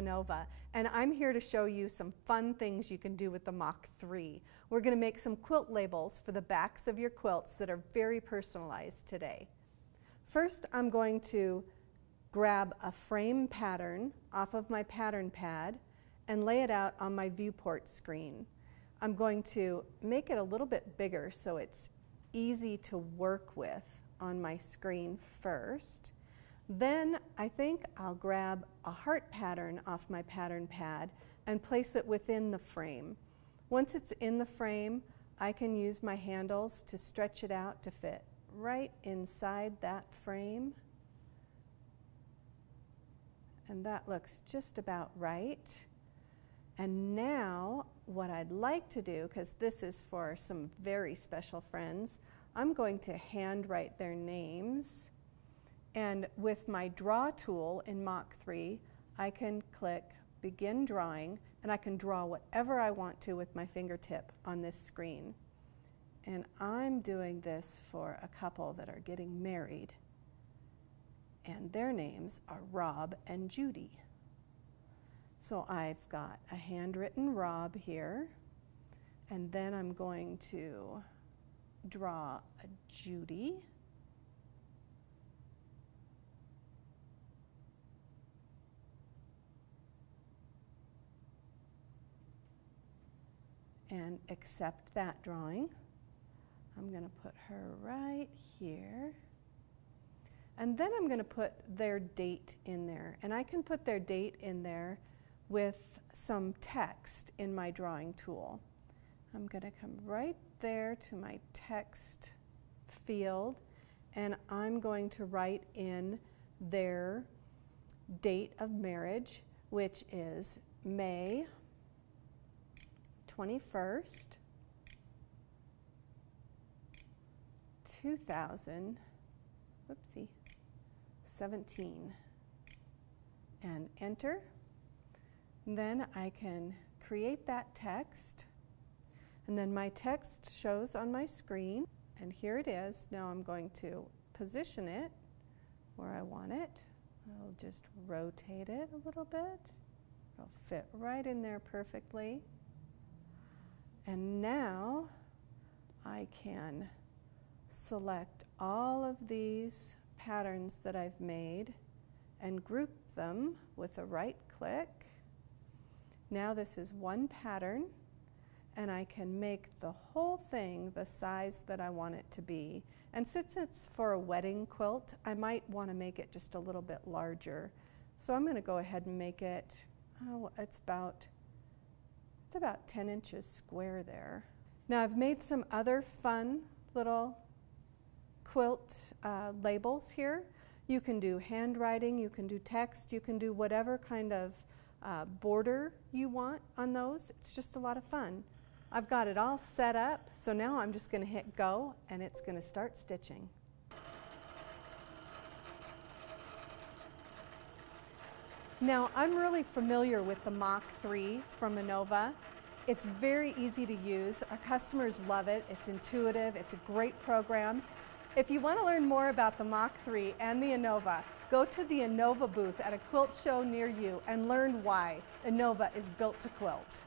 Innova, and I'm here to show you some fun things you can do with the Mach 3. We're going to make some quilt labels for the backs of your quilts that are very personalized today. First, I'm going to grab a frame pattern off of my pattern pad and lay it out on my viewport screen. I'm going to make it a little bit bigger so it's easy to work with on my screen first. Then I think I'll grab a heart pattern off my pattern pad and place it within the frame. Once it's in the frame, I can use my handles to stretch it out to fit right inside that frame. And that looks just about right. And now what I'd like to do, because this is for some very special friends, I'm going to handwrite their names. And with my draw tool in Mach 3, I can click begin drawing, and I can draw whatever I want to with my fingertip on this screen. And I'm doing this for a couple that are getting married, and their names are Rob and Judy. So I've got a handwritten Rob here, and then I'm going to draw a Judy. And accept that drawing. I'm going to put her right here. And then I'm going to put their date in there. And I can put their date in there with some text in my drawing tool. I'm going to come right there to my text field, and I'm going to write in their date of marriage, which is May 21st, 2017, and enter. Then I can create that text, and then my text shows on my screen, and here it is. Now I'm going to position it where I want it. I'll just rotate it a little bit. It'll fit right in there perfectly. And now I can select all of these patterns that I've made and group them with a right click. Now this is one pattern, and I can make the whole thing the size that I want it to be. And since it's for a wedding quilt, I might want to make it just a little bit larger. So I'm going to go ahead and make it, it's about 10 inches square there. Now I've made some other fun little quilt labels here. You can do handwriting, you can do text, you can do whatever kind of border you want on those. It's just a lot of fun. I've got it all set up, so now I'm just going to hit go, and it's going to start stitching. Now, I'm really familiar with the Mach 3 from Innova. It's very easy to use. Our customers love it. It's intuitive. It's a great program. If you want to learn more about the Mach 3 and the Innova, go to the Innova booth at a quilt show near you and learn why Innova is built to quilt.